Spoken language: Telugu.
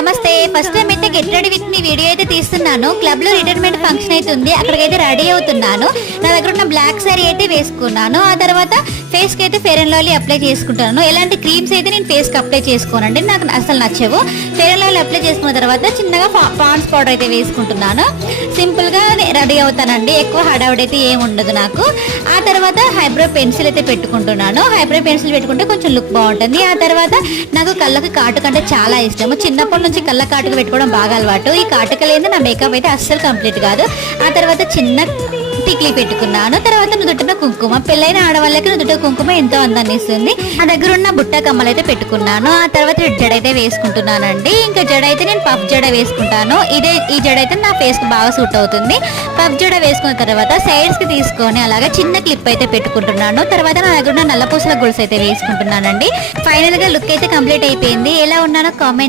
నమస్తే. ఫస్ట్ టైం అయితే get ready with me video అయితే తీస్తున్నాను. క్లబ్ లో రిటైర్మెంట్ ఫంక్షన్ అయితే ఉంది, అక్కడికైతే రెడీ అవుతున్నాను. నా దగ్గర ఉన్న బ్లాక్ సారీ అయితే వేసుకున్నాను. ఆ తర్వాత ఫేస్ కి అయితే ఫెయిర్ అండ్ లవ్లీ అప్లై చేసుకుంటాను. ఎలాంటి క్రీమ్స్ అయితే నేను ఫేస్ కి అప్లై చేసుకోనండి, నాకు అసలు నచ్చవు. ఫెయిర్ అండ్ లవ్లీ అప్లై చేసుకున్న తర్వాత చిన్నగా పాండ్స్ పౌడర్ అయితే వేసుకుంటున్నాను. సింపుల్ గా రెడీ అవుతానండి, ఎక్కువ హడావుడి అయితే ఏమి ఉండదు నాకు. ఆ తర్వాత హైబ్రో పెన్సిల్ అయితే పెట్టుకుంటున్నాను. హైబ్రో పెన్సిల్ పెట్టుకుంటే కొంచెం లుక్ బాగుంటుంది. ఆ తర్వాత నాకు కళ్ళకి కాటుక అంటే చాలా ఇష్టము. చిన్నప్పటి నుంచి కళ్ళ కాటుక పెట్టుకోవడం బాగా అలవాటు. ఈ కాటుక లేదు నా మేకప్ అయితే అస్సలు కంప్లీట్ కాదు. ఆ తర్వాత చిన్న టిక్లీ పెట్టుకున్నాను. తర్వాత నుదుటిన కుంకుమ, పెళ్ళైన ఆడవాళ్ళకి నుదుట కుంకుమ ఎంతో అందాన్ని ఇస్తుంది. నా దగ్గర ఉన్న బుట్ట కమ్మలు అయితే పెట్టుకున్నాను. ఆ తర్వాత జడ అయితే వేసుకుంటున్నానండి. ఇంకా జడ అయితే నేను పఫ్ జడ వేసుకుంటాను. ఈ జడ అయితే నా ఫేస్ కి బాగా సూట్ అవుతుంది. పఫ్ జడ వేసుకున్న తర్వాత సైడ్స్ కి తీసుకొని అలాగా చిన్న క్లిప్ అయితే పెట్టుకుంటున్నాను. తర్వాత నా దగ్గర ఉన్న నల్లపూసల గొలుసు అయితే వేసుకుంటున్నానండి. ఫైనల్ గా లుక్ అయితే కంప్లీట్ అయిపోయింది. ఎలా ఉన్నానో కామెంట్